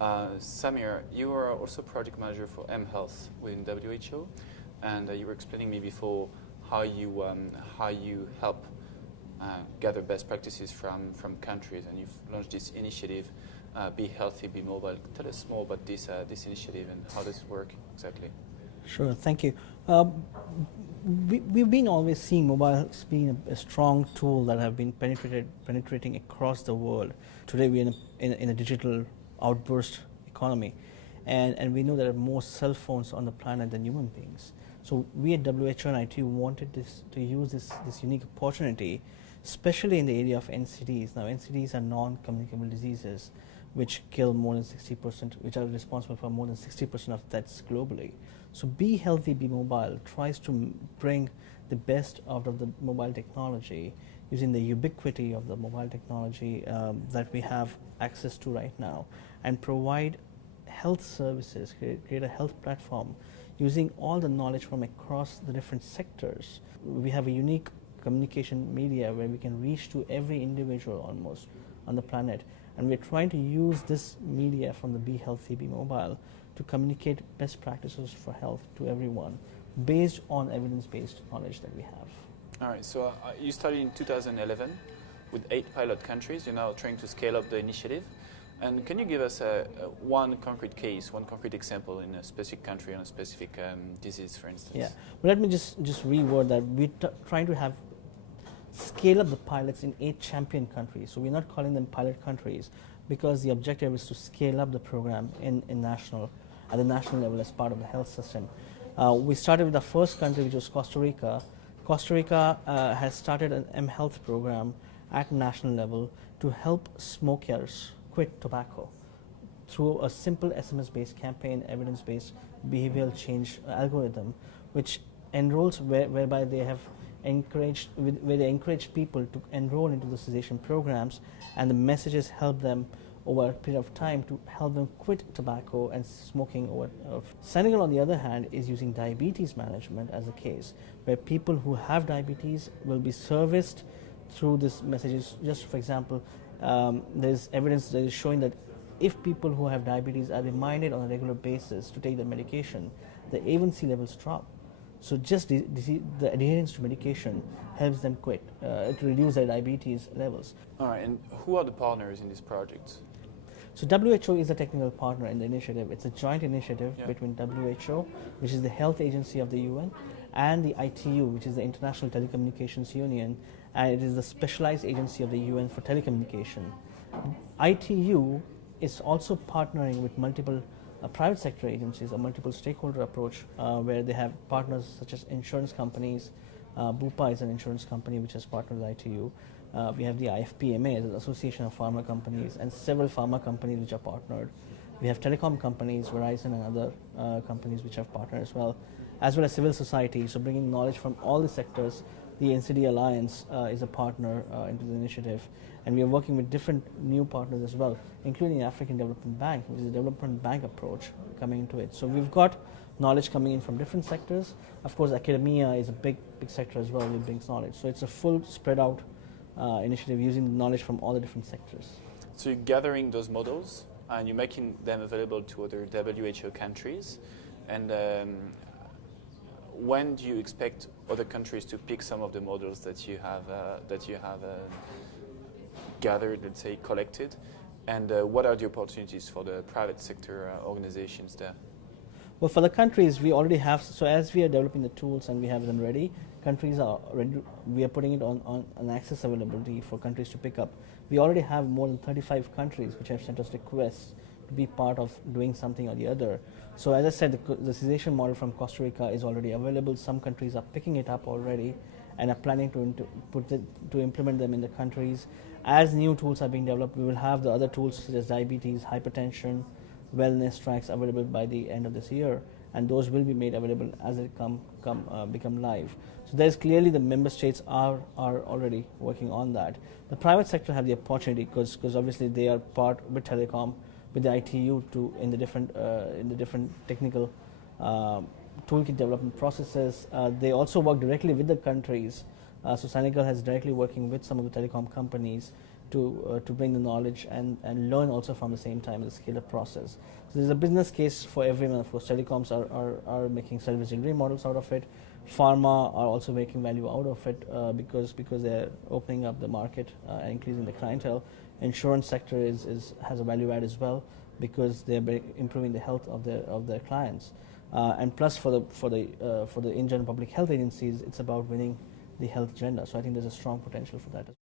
Sameer, you are also project manager for mHealth within WHO, and you were explaining me before how you help gather best practices from countries, and you've launched this initiative, Be Healthy, Be Mobile. Tell us more about this initiative and how does it work exactly? Sure, thank you. We've been always seeing mobile as being a strong tool that have been penetrating across the world. Today we're in a digital outburst economy, and we know there are more cell phones on the planet than human beings. So we at WHO and ITU wanted to use this unique opportunity, especially in the area of NCDs. Now NCDs are non-communicable diseases which kill more than 60%, which are responsible for more than 60% of deaths globally. So Be Healthy, Be Mobile tries to bring the best out of the mobile technology using the ubiquity of the mobile technology that we have access to right now, and provide health services, create a health platform using all the knowledge from across the different sectors. We have a unique communication media where we can reach to every individual almost on the planet, and we're trying to use this media from the Be Healthy, Be Mobile to communicate best practices for health to everyone based on evidence-based knowledge that we have. All right, so you started in 2011 with 8 pilot countries. You're now trying to scale up the initiative. And can you give us one concrete case, one concrete example in a specific country on a specific disease, for instance? Yeah, well, let me just reword that. We're trying to scale up the pilots in 8 champion countries. So we're not calling them pilot countries because the objective is to scale up the program at the national level as part of the health system. We started with the first country, which was Costa Rica. Costa Rica has started an mHealth program at national level to help smokers quit tobacco through a simple SMS-based campaign, evidence-based behavioral change algorithm, which enrolls whereby they have where they encourage people to enroll into the cessation programs, and the messages help them over a period of time to help them quit tobacco and smoking. Senegal, on the other hand, is using diabetes management as a case, where people who have diabetes will be serviced through these messages. Just for example, there's evidence that is showing that if people who have diabetes are reminded on a regular basis to take their medication, the A1C levels drop. So just the adherence to medication helps them quit, to reduce their diabetes levels. All right, and who are the partners in this project? So WHO is a technical partner in the initiative. It's a joint initiative between WHO, which is the health agency of the UN, and the ITU, which is the International Telecommunications Union, and it is the specialized agency of the UN for telecommunication. ITU is also partnering with multiple private sector agencies, a multiple stakeholder approach, where they have partners such as insurance companies. Bupa is an insurance company which has partnered with ITU. We have the IFPMA, the Association of Pharma Companies, and several pharma companies which are partnered. We have telecom companies, Verizon and other companies which have partnered as well as civil society. So bringing knowledge from all the sectors. The NCD Alliance is a partner into the initiative, and we are working with different new partners as well, including the African Development Bank, which is a development bank approach coming into it. So we've got knowledge coming in from different sectors. Of course, academia is a big sector as well, which brings knowledge. So it's a full spread out initiative using knowledge from all the different sectors. So you're gathering those models and you're making them available to other WHO countries. And when do you expect other countries to pick some of the models that you have gathered, let's say, collected? And what are the opportunities for the private sector organizations there? Well, for the countries, we already have, so as we are developing the tools and we have them ready, countries are ready, we are putting it on an access availability for countries to pick up. We already have more than 35 countries which have sent us requests to be part of doing something or the other. So as I said, the cessation model from Costa Rica is already available. Some countries are picking it up already and are planning to implement them in the countries. As new tools are being developed, we will have the other tools such as diabetes, hypertension, wellness tracks available by the end of this year, and those will be made available as they become live. So there's clearly the member states are already working on that. The private sector have the opportunity because obviously they are part with telecom, with the ITU in the different technical toolkit development processes. They also work directly with the countries. So Senegal has directly working with some of the telecom companies to bring the knowledge and learn also from the same time in the scale-up process. So there's a business case for everyone. Of course, telecoms are making service delivery models out of it. Pharma are also making value out of it because they're opening up the market and increasing the clientele. Insurance sector has a value add as well because they're improving the health of their clients. And plus for the Indian public health agencies, it's about winning the health agenda. So I think there's a strong potential for that as well.